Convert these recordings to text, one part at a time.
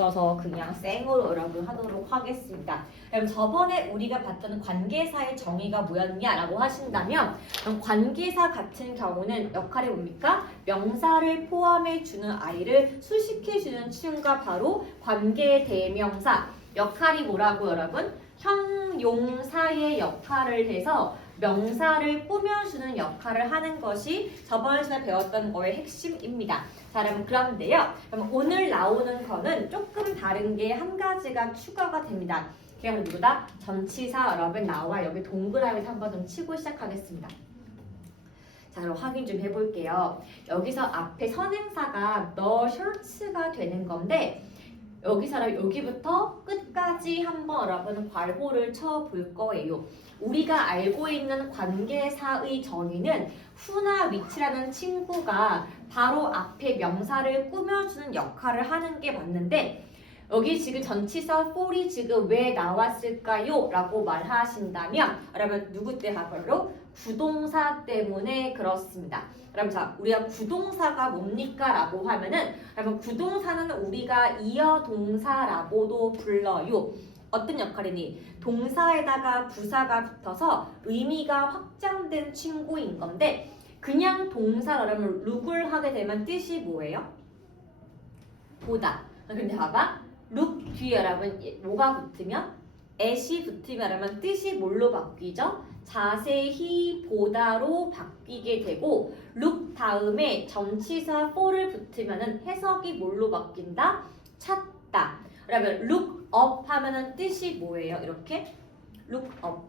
써서 그냥 생으로 여러분 하도록 하겠습니다. 그럼 저번에 우리가 봤던 관계사의 정의가 뭐였냐라고 하신다면 그럼 관계사 같은 경우는 역할이 뭡니까? 명사를 포함해 주는 아이를 수식해 주는 친구가 바로 관계대명사. 역할이 뭐라고 여러분? 형용사의 역할을 해서 명사를 꾸며주는 역할을 하는 것이 저번 시간에 배웠던 거의 핵심입니다. 자, 여러분 그런데요. 그럼 오늘 나오는 거는 조금 다른 게 한 가지가 추가가 됩니다. 그냥 누구다? 전치사 여러분 나와 여기 동그라미에서 한번 좀 치고 시작하겠습니다. 자, 그럼 확인 좀 해볼게요. 여기서 앞에 선행사가 너 셔츠가 되는 건데 여기서 여기부터 끝까지 한번 여러분 괄호를 쳐볼 거예요. 우리가 알고 있는 관계사의 정의는 who나 which라는 친구가 바로 앞에 명사를 꾸며주는 역할을 하는 게 맞는데 여기 지금 전치사 for이 지금 왜 나왔을까요? 라고 말하신다면 여러분 누구 때문에? 구동사 때문에 그렇습니다. 그럼 자 우리가 구동사가 뭡니까? 라고 하면은 여러분 구동사는 우리가 이어동사라고도 불러요. 어떤 역할이니? 동사에다가 부사가 붙어서 의미가 확장된 친구인 건데 그냥 동사 여러분 look을 하게 되면 뜻이 뭐예요? 보다. 근데 봐봐. look 뒤에 여러분 뭐가 붙으면? at이 붙으면 여러분 뜻이 뭘로 바뀌죠? 자세히 보다로 바뀌게 되고 look 다음에 전치사 for를 붙으면 해석이 뭘로 바뀐다? 찾다. 그러면 look up 하면은 뜻이 뭐예요? 이렇게 look up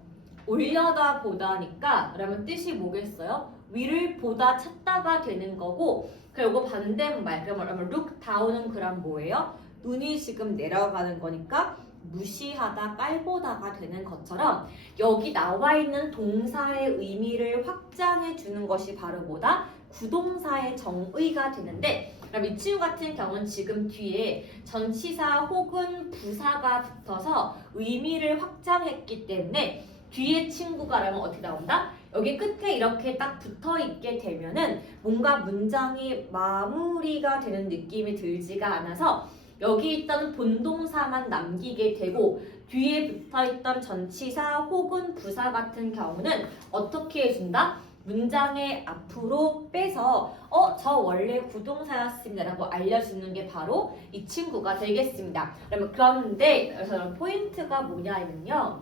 올려다 보다니까 그러면 뜻이 뭐겠어요? 위를 보다 찾다가 되는 거고 그리고 반대말 그러면 look down은 그럼 뭐예요? 눈이 지금 내려가는 거니까 무시하다 깔보다가 되는 것처럼 여기 나와 있는 동사의 의미를 확장해 주는 것이 바로 뭐다? 구동사의 정의가 되는데 그럼 이 친구 같은 경우는 지금 뒤에 전치사 혹은 부사가 붙어서 의미를 확장했기 때문에 뒤에 친구가 그러면 어떻게 나온다? 여기 끝에 이렇게 딱 붙어 있게 되면은 뭔가 문장이 마무리가 되는 느낌이 들지가 않아서 여기 있던 본동사만 남기게 되고 뒤에 붙어있던 전치사 혹은 부사 같은 경우는 어떻게 해준다? 문장의 앞으로 빼서 저 원래 구동사였습니다 라고 알려주는 게 바로 이 친구가 되겠습니다. 그런데 그래서 포인트가 뭐냐면요.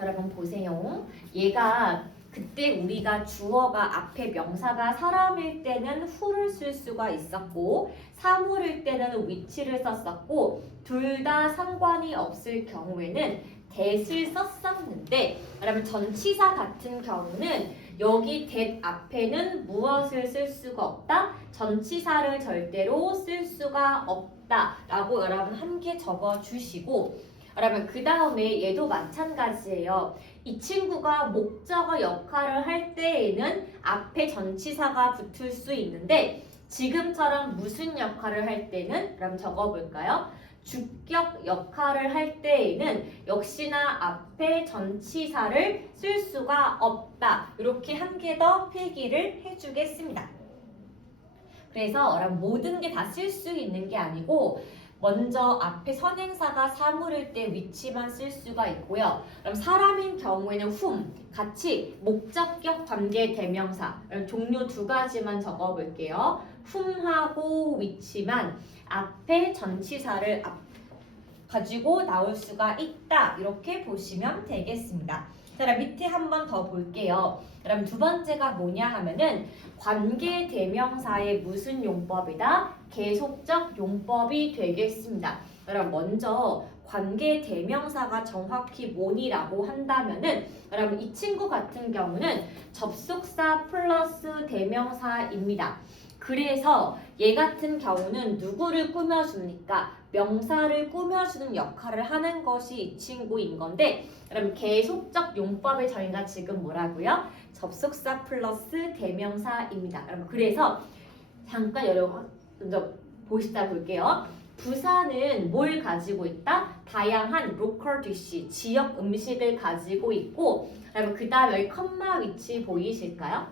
여러분 보세요. 얘가 그때 우리가 주어가 앞에 명사가 사람일 때는 who를 쓸 수가 있었고 사물일 때는 which를 썼었고 둘 다 상관이 없을 경우에는 that을 썼었는데 여러분 전치사 같은 경우는 여기 that 앞에는 무엇을 쓸 수가 없다? 전치사를 절대로 쓸 수가 없다 라고 여러분 한 개 적어주시고 여러분 그 다음에 얘도 마찬가지예요. 이 친구가 목적어 역할을 할 때에는 앞에 전치사가 붙을 수 있는데 지금처럼 무슨 역할을 할 때는 그럼 적어볼까요? 주격 역할을 할 때에는 역시나 앞에 전치사를 쓸 수가 없다. 이렇게 한 개 더 필기를 해주겠습니다. 그래서 여러분 모든 게 다 쓸 수 있는 게 아니고 먼저 앞에 선행사가 사물일 때 위치만 쓸 수가 있고요. 그럼 사람인 경우에는 whom 같이 목적격 관계 대명사 종류 두 가지만 적어볼게요. whom하고 which만 앞에 전치사를 가지고 나올 수가 있다. 이렇게 보시면 되겠습니다. 자, 그럼 밑에 한 번 더 볼게요. 그럼 두 번째가 뭐냐 하면은 관계 대명사의 무슨 용법이다? 계속적 용법이 되겠습니다. 그럼 먼저 관계 대명사가 정확히 뭐니라고 한다면은 여러분 이 친구 같은 경우는 접속사 플러스 대명사입니다. 그래서 얘 같은 경우는 누구를 꾸며줍니까? 명사를 꾸며주는 역할을 하는 것이 이 친구인 건데 그럼 계속적 용법의 정의가 지금 뭐라고요? 접속사 플러스 대명사입니다. 그래서 잠깐 여러분 먼저 보시다 볼게요. 부사는 뭘 가지고 있다? 다양한 로컬 디시, 지역 음식을 가지고 있고 그 다음에 여기 컴마 위치 보이실까요?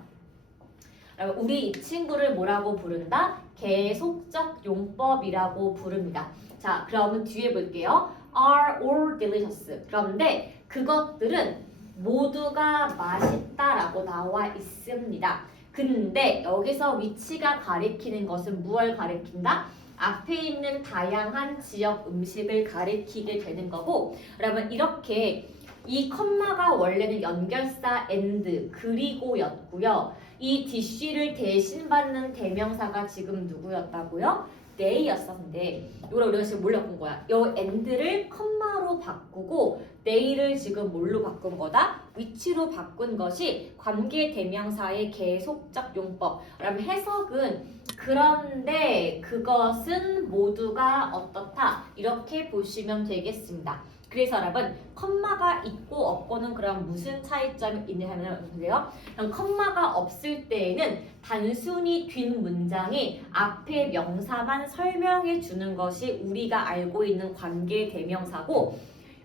우리 이 친구를 뭐라고 부른다? 계속적 용법이라고 부릅니다. 자, 그러면 뒤에 볼게요. are all delicious. 그런데 그것들은 모두가 맛있다라고 나와 있습니다. 근데 여기서 위치가 가리키는 것은 무엇을 가리킨다? 앞에 있는 다양한 지역 음식을 가리키게 되는 거고, 그러면 이렇게 이 컴마가 원래는 연결사 and 그리고였고요. 이 DC를 대신 받는 대명사가 지금 누구였다고요? they였었는데 이걸 우리가 지금 뭘로 바꾼 거야? 이 and를 컴마로 바꾸고 they를 지금 뭘로 바꾼 거다? 위치로 바꾼 것이 관계 대명사의 계속적 용법. 그럼 해석은 그런데 그것은 모두가 어떻다? 이렇게 보시면 되겠습니다. 그래서 여러분 컴마가 있고 없고는 그럼 무슨 차이점이 있냐면 보세요. 그럼 컴마가 없을 때에는 단순히 뒷문장이 앞에 명사만 설명해 주는 것이 우리가 알고 있는 관계 대명사고,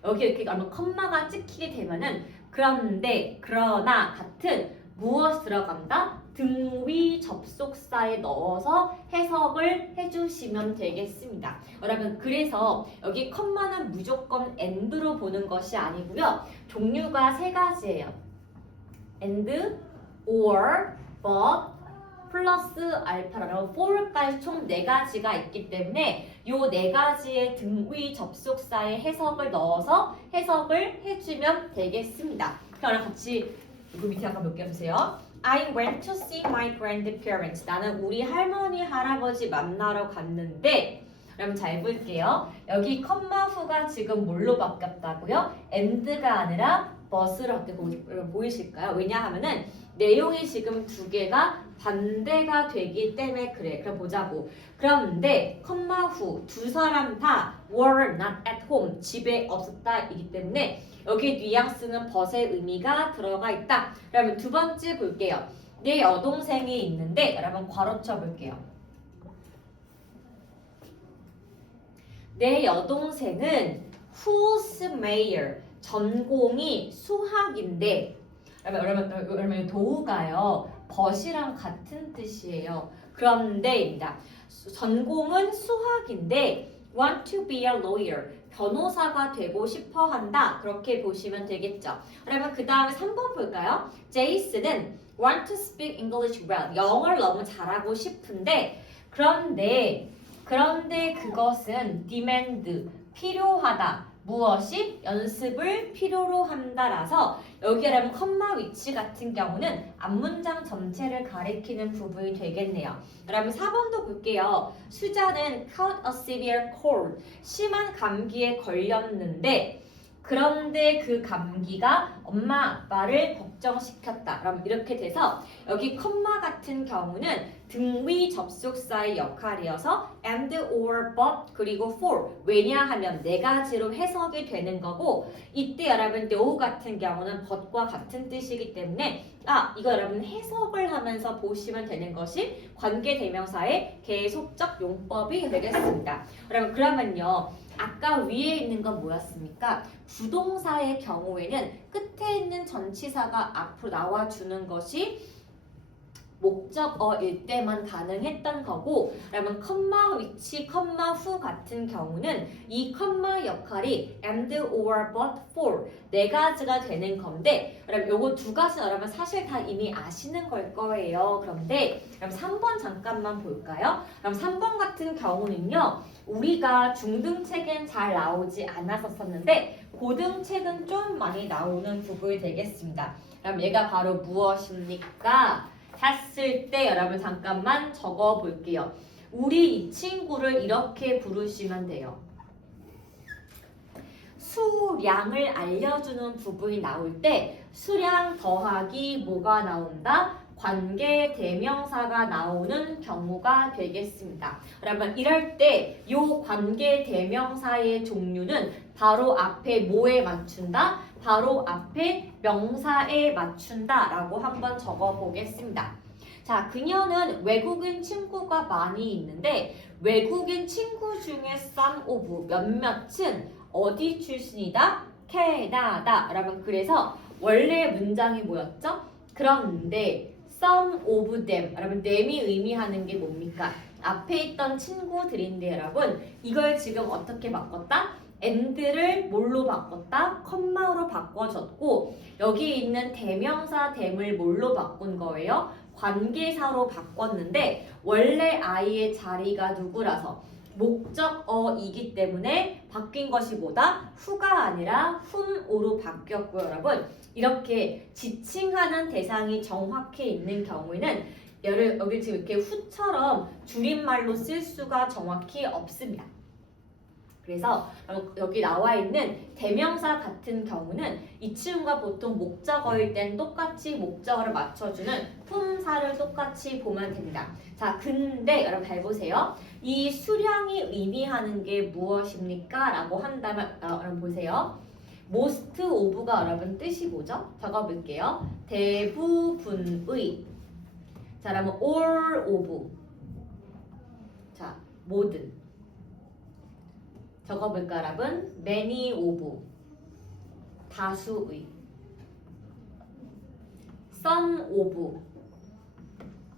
여기 이렇게 가면 컴마가 찍히게 되면은 그런데 그러나 같은 무엇 들어간다? 등위 접속사에 넣어서 해석을 해주시면 되겠습니다. 여러분 그래서 여기 컴마는 무조건 and로 보는 것이 아니고요. 종류가 세 가지예요. and, or, but, 플러스 알파라고 for까지 총 4가지가 있기 때문에 이 4가지의 등위 접속사에 해석을 넣어서 해석을 해주면 되겠습니다. 그럼 같이 이거 밑에 아까 몇 개 보세요. I went to see my grandparents. 나는 우리 할머니 할아버지 만나러 갔는데, 그럼 잘 볼게요. 여기 컴마 후가 지금 뭘로 바뀌었다고요? and가 아니라 but으로 보이실까요? 왜냐하면은 내용이 지금 2개가 반대가 되기 때문에 그래. 그럼 보자고. 그런데 컴마 후 두 사람 다 were not at home. 집에 없었다 이기 때문에 여기 뉘앙스는 but의 의미가 들어가 있다. 그러면 두 번째 볼게요. 내 여동생이 있는데 여러분 괄호쳐 볼게요. 내 여동생은 whose major 전공이 수학인데, 여러분 도우가요 but이랑 같은 뜻이에요. 그런데입니다. 전공은 수학인데 want to be a lawyer 변호사가 되고 싶어 한다. 그렇게 보시면 되겠죠. 그러면 그 다음에 3번 볼까요? 제이슨은 want to speak English well 영어를 너무 잘하고 싶은데 그런데 그것은 demand 필요하다. 무엇이? 연습을 필요로 한다라서 여기라면 컴마 위치 같은 경우는 앞문장 전체를 가리키는 부분이 되겠네요. 그러면 4번도 볼게요. 수자는 caught a severe cold 심한 감기에 걸렸는데 그런데 그 감기가 엄마 아빠를 걱정시켰다. 그럼 이렇게 돼서 여기 컴마 같은 경우는 등위 접속사의 역할이어서 and, or, but, 그리고 for 왜냐하면 4가지로 해석이 되는 거고 이때 여러분 no 같은 경우는 but과 같은 뜻이기 때문에 이거 여러분 해석을 하면서 보시면 되는 것이 관계대명사의 계속적 용법이 되겠습니다. 그러면요 아까 위에 있는 건 뭐였습니까? 부동사의 경우에는 끝에 있는 전치사가 앞으로 나와주는 것이 목적어일 때만 가능했던 거고, 그러면 컴마 위치, 컴마 후 같은 경우는 이 컴마 역할이 and, or, but, for 4가지가 되는 건데, 그럼 요거 2가지 여러분 사실 다 이미 아시는 걸 거예요. 그런데 그럼 3번 잠깐만 볼까요? 그럼 3번 같은 경우는요, 우리가 중등책엔 잘 나오지 않았었는데 고등책은 좀 많이 나오는 부분이 되겠습니다. 그럼 얘가 바로 무엇입니까? 했을 때 여러분 잠깐만 적어 볼게요. 우리 이 친구를 이렇게 부르시면 돼요. 수량을 알려주는 부분이 나올 때 수량 더하기 뭐가 나온다? 관계 대명사가 나오는 경우가 되겠습니다. 여러분 이럴 때 이 관계 대명사의 종류는 바로 앞에 뭐에 맞춘다? 바로 앞에 명사에 맞춘다 라고 한번 적어 보겠습니다. 자, 그녀는 외국인 친구가 많이 있는데 외국인 친구 중에 some of 몇몇은 어디 출신이다? 캐나다. 여러분 그래서 원래 문장이 뭐였죠? 그런데 some of them 여러분 them이 의미하는 게 뭡니까? 앞에 있던 친구들인데 여러분 이걸 지금 어떻게 바꿨다? and를 뭘로 바꿨다? 컴마로 바꿔줬고 여기 있는 대명사 됨을 뭘로 바꾼 거예요? 관계사로 바꿨는데 원래 I의 자리가 누구라서 목적어이기 때문에 바뀐 것이 뭐다? who가 아니라 whom으로 바뀌었고요 여러분 이렇게 지칭하는 대상이 정확히 있는 경우에는 여기 지금 이렇게 who처럼 줄임말로 쓸 수가 정확히 없습니다. 그래서 여기 나와 있는 대명사 같은 경우는 이 친구가 보통 목적어일 땐 똑같이 목적어를 맞춰주는 품사를 똑같이 보면 됩니다. 자, 근데 여러분 잘 보세요. 이 수량이 의미하는 게 무엇입니까? 라고 한다면 여러분 보세요. most of가 여러분 뜻이 뭐죠? 적어볼게요. 대부분의 자, 그러면 all of 자, 모든 적어볼까 여러분? many of 다수의 some of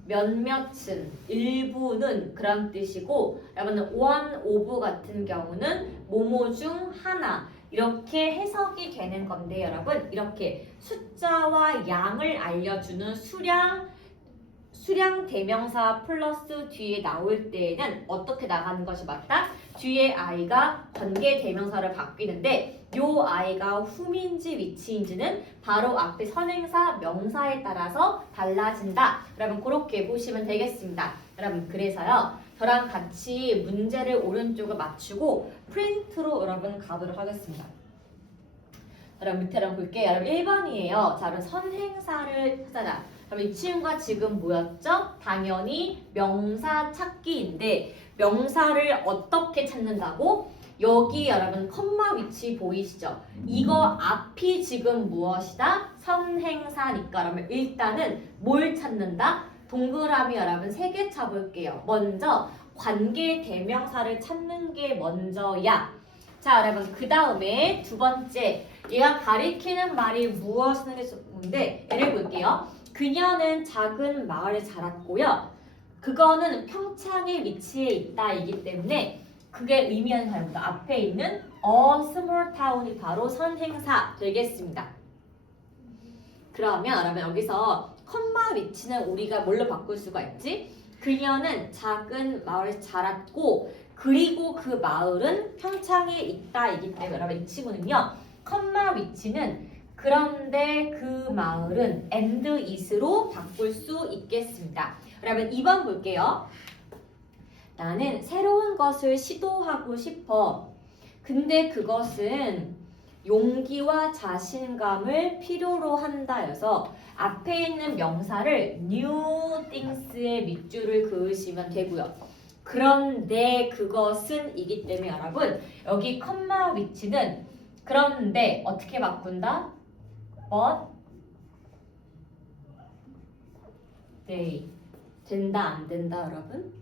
몇몇은 일부는 그런 뜻이고 여러분 one of 같은 경우는 뭐뭐 중 하나 이렇게 해석이 되는 건데 여러분 이렇게 숫자와 양을 알려주는 수량 대명사 플러스 뒤에 나올 때에는 어떻게 나가는 것이 맞다? 뒤에 I가 관계 대명사를 바뀌는데 요 I가 whom인지 which인지는 바로 앞에 선행사 명사에 따라서 달라진다. 여러분 그렇게 보시면 되겠습니다. 여러분 그래서요. 저랑 같이 문제를 오른쪽을 맞추고 프린트로 여러분 가도록 하겠습니다. 여러분 밑에 한번 볼게요. 여러분 1번이에요. 자, 그럼 선행사를 찾아라. 그럼 이 친구가 지금 뭐였죠? 당연히 명사 찾기인데 명사를 어떻게 찾는다고? 여기 여러분 컴마 위치 보이시죠? 이거 앞이 지금 무엇이다? 선행사니까 그러면 일단은 뭘 찾는다? 동그라미 여러분 3개 쳐볼게요. 먼저 관계 대명사를 찾는 게 먼저야. 자 여러분 그 다음에 두 번째 얘가 가리키는 말이 무엇인데 예를 볼게요. 그녀는 작은 마을에 자랐고요. 그거는 평창에 위치해 있다이기 때문에 그게 의미하는 바입니다. 앞에 있는 a small town이 바로 선행사 되겠습니다. 그러면 여러분 여기서 컴마 위치는 우리가 뭘로 바꿀 수가 있지? 그녀는 작은 마을에 자랐고 그리고 그 마을은 평창에 있다이기 때문에 여러분 이 친구는요. 컴마 위치는 그런데 그 마을은 and is로 바꿀 수 있겠습니다. 여러분 2번 볼게요. 나는 새로운 것을 시도하고 싶어. 근데 그것은 용기와 자신감을 필요로 한다여서 앞에 있는 명사를 new things에 밑줄을 그으시면 되고요. 그런데 그것은 이기 때문에 여러분 여기 컴마 위치는 그런데 어떻게 바꾼다? but they 된다 안 된다 여러분?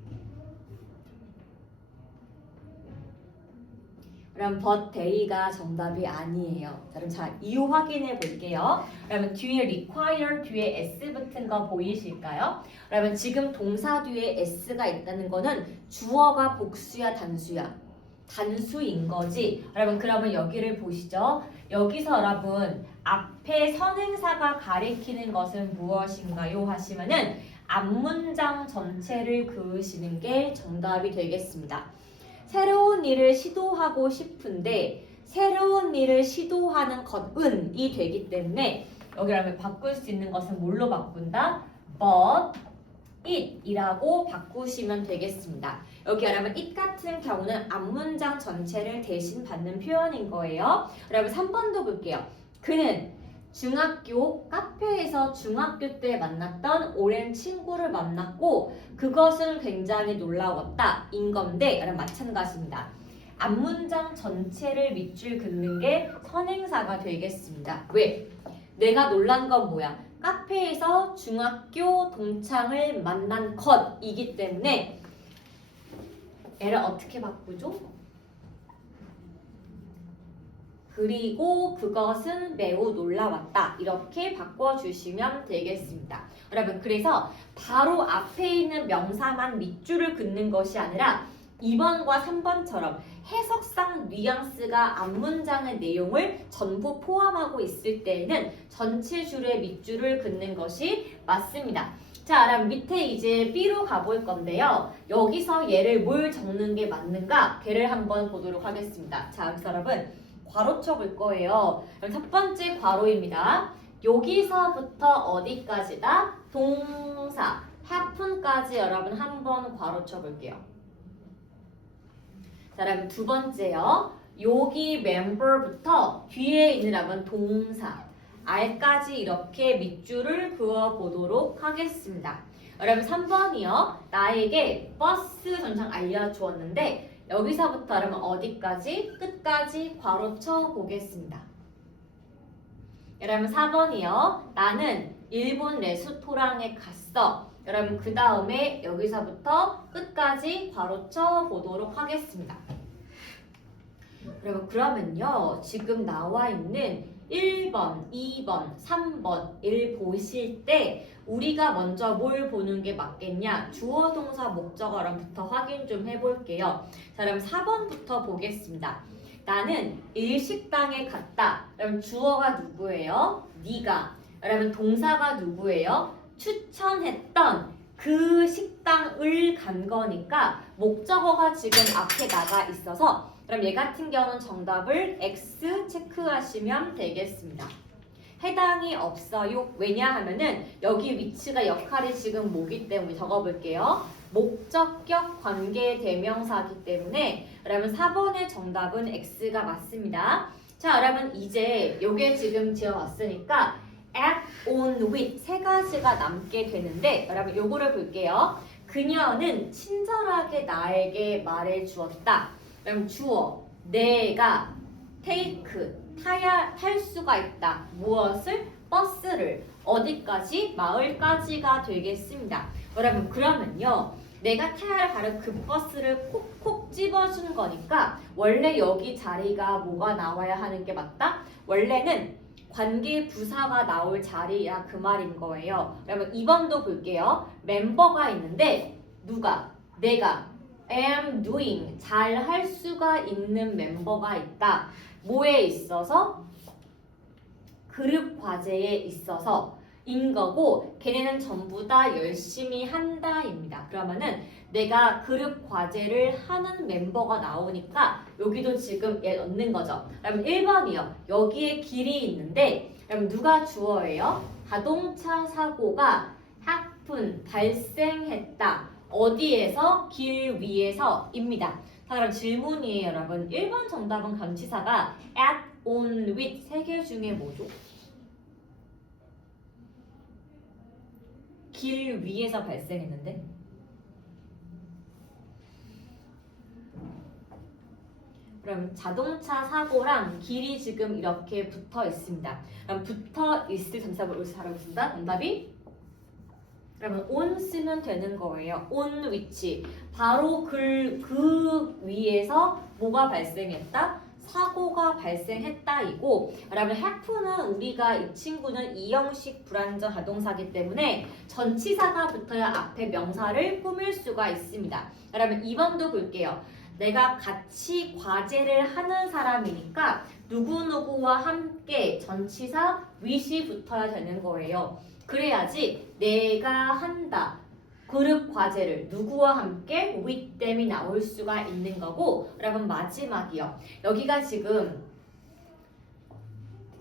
그럼 but they가 정답이 아니에요. 자, 그럼 자 이유 확인해 볼게요. 그러면 뒤에 require 뒤에 s 붙은 거 보이실까요? 그러면 지금 동사 뒤에 s가 있다는 거는 주어가 복수야 단수야? 단수인 거지. 여러분 그러면 여기를 보시죠. 여기서 여러분 앞에 선행사가 가리키는 것은 무엇인가요? 하시면은 앞문장 전체를 그으시는 게 정답이 되겠습니다. 새로운 일을 시도하고 싶은데 새로운 일을 시도하는 것은이 되기 때문에 여기라면 바꿀 수 있는 것은 뭘로 바꾼다? but it 이라고 바꾸시면 되겠습니다. 여기 여러분 it 같은 경우는 앞문장 전체를 대신 받는 표현인 거예요. 여러분 3번도 볼게요. 그는 중학교 카페에서 중학교 때 만났던 오랜 친구를 만났고 그것은 굉장히 놀라웠다 인 건데 여러분 마찬가지입니다. 앞문장 전체를 밑줄 긋는 게 선행사가 되겠습니다. 왜? 내가 놀란 건 뭐야? 카페에서 중학교 동창을 만난 것이기 때문에 얘를 어떻게 바꾸죠? 그리고 그것은 매우 놀라웠다. 이렇게 바꿔주시면 되겠습니다. 여러분 그래서 바로 앞에 있는 명사만 밑줄을 긋는 것이 아니라 2번과 3번처럼 해석상 뉘앙스가 앞문장의 내용을 전부 포함하고 있을 때에는 전체 줄의 밑줄을 긋는 것이 맞습니다. 자, 그럼 밑에 이제 B로 가볼 건데요. 여기서 얘를 뭘 적는 게 맞는가? 걔를 한번 보도록 하겠습니다. 자, 여기서 여러분 괄호 쳐볼 거예요. 그럼 첫 번째 괄호입니다. 여기서부터 어디까지다? 동사, happen까지 여러분 한번 괄호 쳐볼게요. 자, 그럼 두 번째요. 여기 member부터 뒤에 있는 여러분 동사, R까지 이렇게 밑줄을 그어보도록 하겠습니다. 여러분 3번이요. 나에게 버스 전장 알려주었는데 여기서부터 여러분 어디까지? 끝까지 괄호 쳐보겠습니다. 여러분 4번이요. 나는 일본 레스토랑에 갔어. 여러분 그 다음에 여기서부터 끝까지 괄호 쳐보도록 하겠습니다. 여러분 그러면요. 지금 나와 있는 1번, 2번, 3번 을 보실 때 우리가 먼저 뭘 보는 게 맞겠냐? 주어, 동사, 목적어랑부터 확인 좀 해볼게요. 자, 그럼 4번부터 보겠습니다. 나는 일식당에 갔다. 그럼 주어가 누구예요? 네가. 그러면 동사가 누구예요? 추천했던 그 식당을 간 거니까 목적어가 지금 앞에 나가 있어서 그럼 얘 같은 경우는 정답을 X 체크하시면 되겠습니다. 해당이 없어요. 왜냐하면은 여기 위치가 역할이 지금 뭐기 때문에 적어볼게요. 목적격 관계 대명사이기 때문에 여러분 4번의 정답은 X가 맞습니다. 자, 여러분 이제 요게 지금 지어왔으니까 at, on, with 세 가지가 남게 되는데 여러분 요거를 볼게요. 그녀는 친절하게 나에게 말해주었다. 그럼 주어, 내가 take, 탈 수가 있다. 무엇을? 버스를. 어디까지? 마을까지가 되겠습니다. 여러분 그러면요. 내가 타야 할 바로 그 버스를 콕콕 집어준 거니까 원래 여기 자리가 뭐가 나와야 하는 게 맞다? 원래는 관계 부사가 나올 자리야 그 말인 거예요. 여러분 2번도 볼게요. 멤버가 있는데 누가? 내가 am doing 잘 할 수가 있는 멤버가 있다. 뭐에 있어서? 그룹 과제에 있어서 인 거고 걔네는 전부 다 열심히 한다입니다. 그러면은 내가 그룹 과제를 하는 멤버가 나오니까 여기도 지금 얘 넣는 거죠. 그럼 1번이요. 여기에 길이 있는데 그럼 누가 주어예요? 자동차 사고가 happen 발생했다. 어디에서? 길 위에서입니다. 자, 그럼 질문이에요, 여러분. 1번 정답은 전치사가 at, on, with 세 개 중에 뭐죠? 길 위에서 발생했는데? 그럼 자동차 사고랑 길이 지금 이렇게 붙어 있습니다. 그럼 붙어 있을 전치사를 여기서 잘하겠습니다. 정답이? 그러면 on 쓰면 되는 거예요. on which. 바로 그 위에서 뭐가 발생했다? 사고가 발생했다이고 여러분 happen은 우리가 이 친구는 이형식 불완전 자동사이기 때문에 전치사가 붙어야 앞에 명사를 꾸밀 수가 있습니다. 여러분 2번도 볼게요. 내가 같이 과제를 하는 사람이니까 누구누구와 함께 전치사 with이 붙어야 되는 거예요. 그래야지 내가 한다. 그룹 과제를 누구와 함께 with them이 나올 수가 있는 거고 여러분 마지막이요. 여기가 지금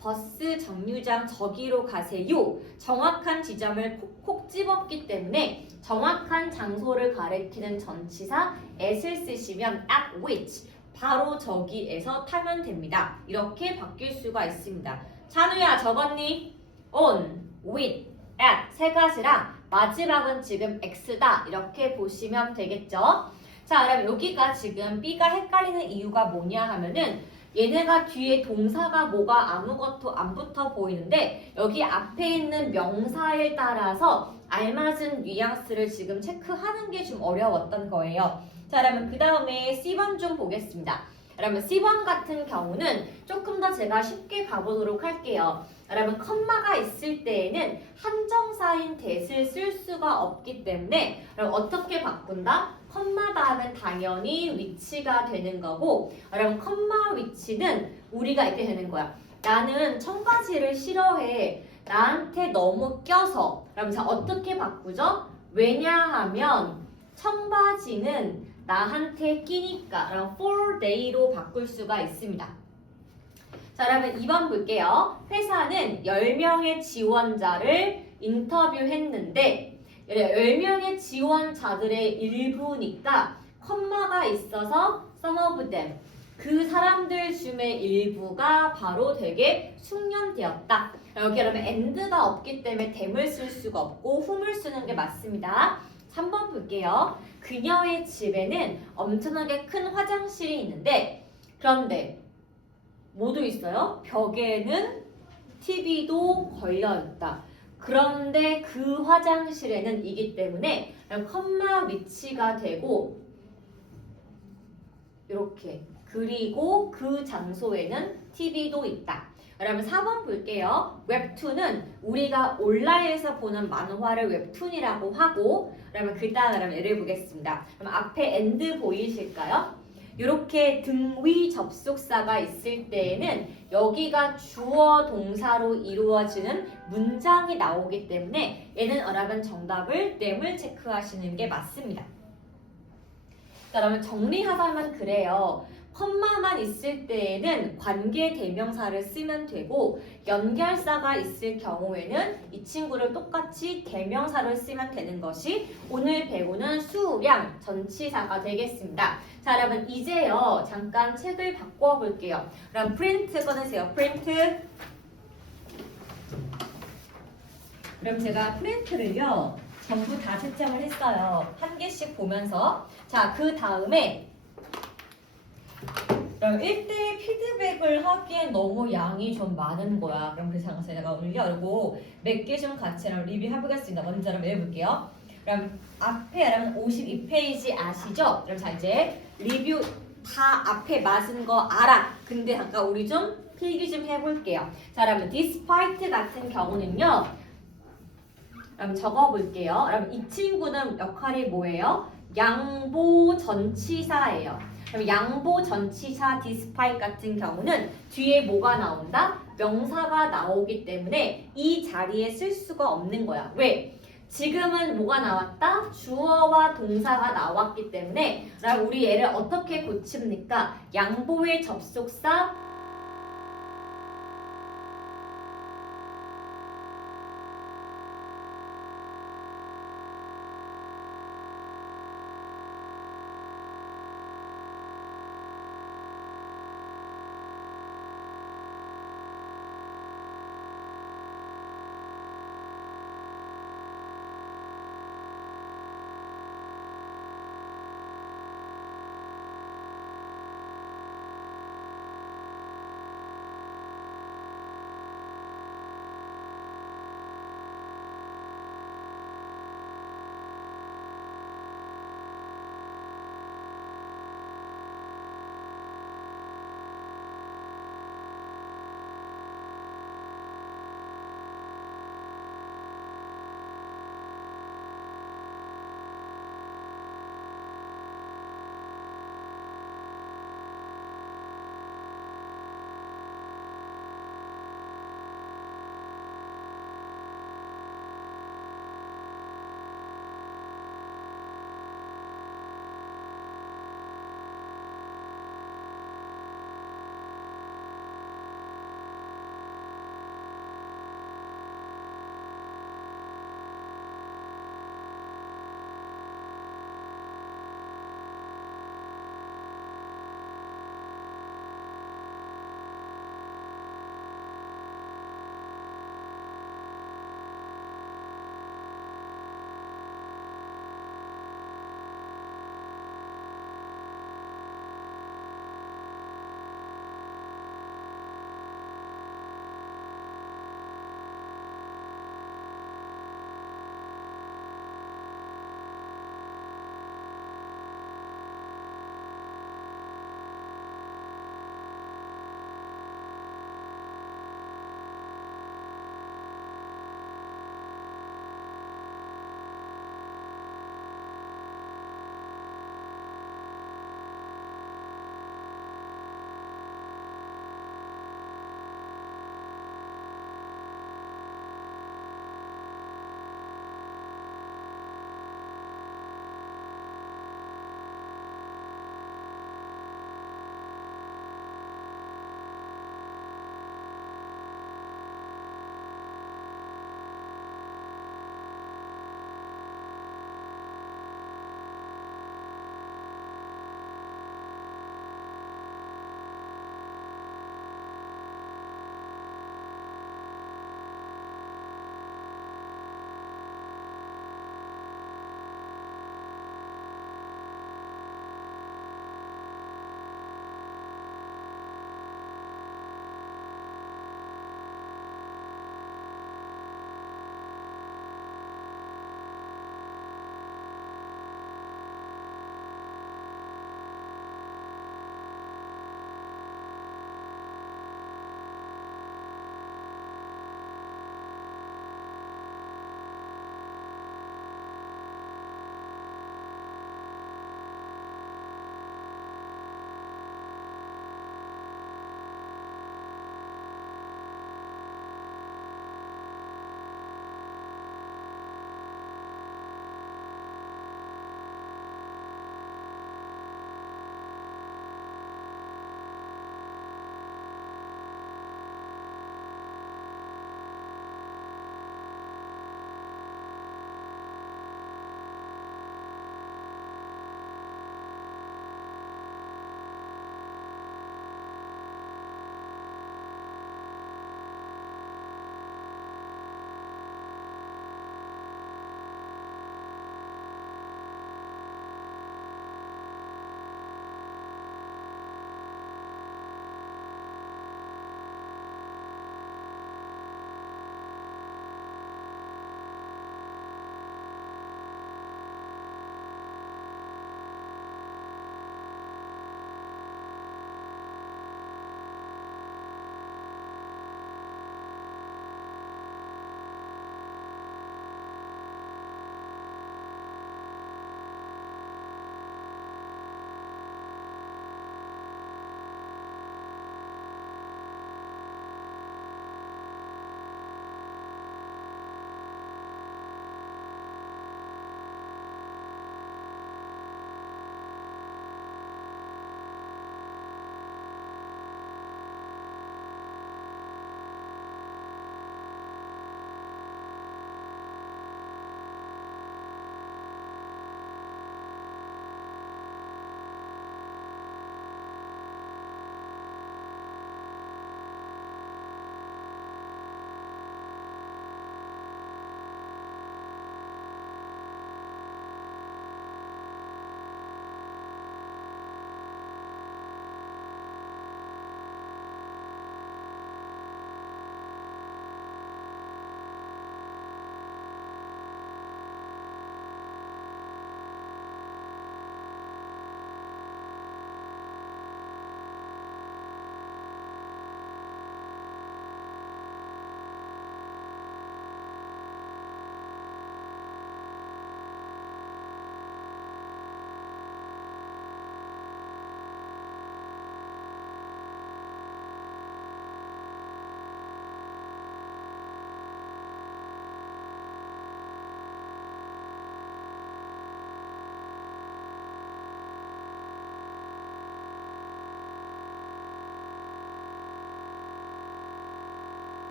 버스 정류장 저기로 가세요. 정확한 지점을 콕콕 집었기 때문에 정확한 장소를 가리키는 전치사 at을 쓰시면 at which 바로 저기에서 타면 됩니다. 이렇게 바뀔 수가 있습니다. 찬우야 적었니? on, with, at 세 가지랑 마지막은 지금 X다 이렇게 보시면 되겠죠. 자, 그럼 여기가 지금 B가 헷갈리는 이유가 뭐냐 하면은 얘네가 뒤에 동사가 뭐가 아무것도 안 붙어 보이는데 여기 앞에 있는 명사에 따라서 알맞은 뉘앙스를 지금 체크하는 게 좀 어려웠던 거예요. 자, 그러면 그 다음에 C번 좀 보겠습니다. 여러분 C1 같은 경우는 조금 더 제가 쉽게 가보도록 할게요. 여러분 컴마가 있을 때에는 한정사인 that을 쓸 수가 없기 때문에 여러분 어떻게 바꾼다? 컴마 다음은 당연히 위치가 되는 거고 여러분 컴마 위치는 우리가 이렇게 되는 거야. 나는 청바지를 싫어해. 나한테 너무 껴서. 그럼 자 어떻게 바꾸죠? 왜냐하면 청바지는 나한테 끼니까. 그럼 for they로 바꿀 수가 있습니다. 자, 여러분 2번 볼게요. 회사는 10명의 지원자를 인터뷰했는데 10명의 지원자들의 일부니까 컴마가 있어서 some of them 그 사람들 중의 일부가 바로 되게 숙련되었다. 여기 여러분 and가 없기 때문에 them을 쓸 수가 없고 whom을 쓰는 게 맞습니다. 3번 볼게요. 그녀의 집에는 엄청나게 큰 화장실이 있는데 그런데 뭐도 있어요? 벽에는 TV도 걸려있다. 그런데 그 화장실에는 이기 때문에 컴마 위치가 되고 이렇게 그리고 그 장소에는 TV도 있다. 여러분 4번 볼게요. 웹툰은 우리가 온라인에서 보는 만화를 웹툰이라고 하고 그러면 그 다음 예를 보겠습니다. 그럼 앞에 and 보이실까요? 이렇게 등위 접속사가 있을 때에는 여기가 주어 동사로 이루어지는 문장이 나오기 때문에 얘는 여러분 정답을 땜을 체크하시는 게 맞습니다. 자, 그러면 정리하자면 그래요. 컴마만 있을 때에는 관계 대명사를 쓰면 되고 연결사가 있을 경우에는 이 친구를 똑같이 대명사를 쓰면 되는 것이 오늘 배우는 수량 전치사가 되겠습니다. 자, 여러분 이제요 잠깐 책을 바꿔 볼게요. 그럼 프린트 꺼내세요. 프린트. 그럼 제가 프린트를요 전부 다 채점을 했어요. 한 개씩 보면서 자, 그 다음에 그럼 1대1 피드백을 하기엔 너무 양이 좀 많은 거야. 그럼 그 장소에 내가 오늘 열고 몇 개 좀 같이 리뷰해보겠습니다. 먼저 한번 해볼게요. 그럼 앞에 여러분 52페이지 아시죠? 그럼 자 이제 리뷰 다 앞에 맞은 거 알아. 근데 잠깐 우리 좀 필기 좀 해볼게요. 자, 여러분 despite 같은 경우는요. 그럼 적어볼게요. 그럼 이 친구는 역할이 뭐예요? 양보 전치사예요. 그럼 양보 전치사 despite 같은 경우는 뒤에 뭐가 나온다? 명사가 나오기 때문에 이 자리에 쓸 수가 없는 거야. 왜? 지금은 뭐가 나왔다? 주어와 동사가 나왔기 때문에 우리 얘를 어떻게 고칩니까? 양보의 접속사